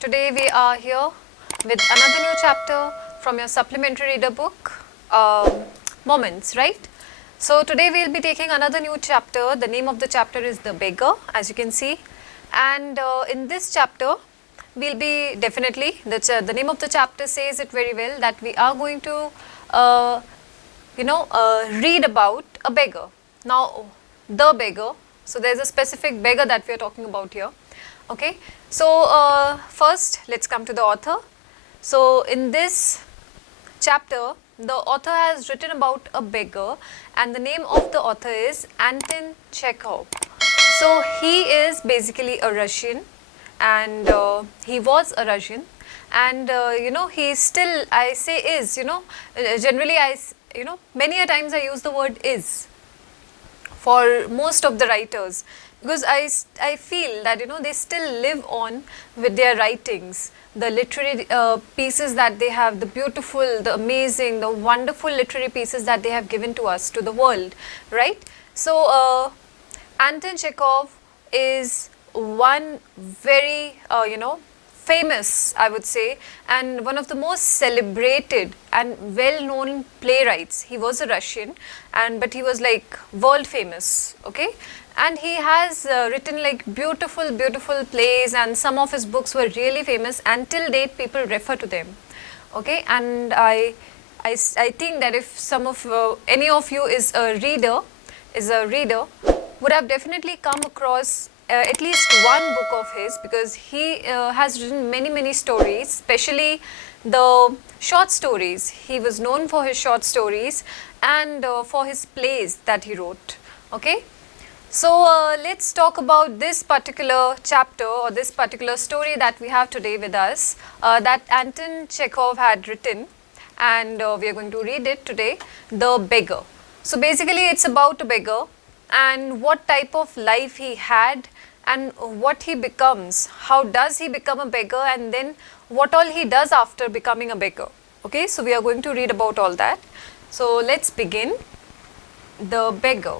Today we are here with another new chapter from your supplementary reader book, Moments, right? So today we will be taking another new chapter. The name of the chapter is The Beggar, as you can see. And in this chapter, we'll be definitely, the name of the chapter says it very well, that we are going to, read about a beggar. Now, the beggar, so there's a specific beggar that we are talking about here. Okay, so first let's come to the author. So in this chapter, the author has written about a beggar, and the name of the author is Anton Chekhov. So he is basically a Russian, and he was a Russian, and he still, I say is, generally many a times I use the word is for most of the writers, because I feel that they still live on with their writings, the literary pieces that they have, the beautiful, the amazing, the wonderful literary pieces that they have given to us, to the world, right? So Anton Chekhov is one very famous, I would say, and one of the most celebrated and well-known playwrights. He was a Russian, but he was like world famous, okay? And he has written like beautiful, beautiful plays, and some of his books were really famous, and till date people refer to them, okay? And I think that if some of any of you is a reader, would have definitely come across at least one book of his, because he has written many stories, especially the short stories. He was known for his short stories and for his plays that he wrote, okay? So let's talk about this particular chapter or this particular story that we have today with us, that Anton Chekhov had written, and we are going to read it today, The Beggar. So basically it's about a beggar and what type of life he had and what he becomes. How does he become a beggar, and then what all he does after becoming a beggar. Okay, so we are going to read about all that. So let's begin. The Beggar.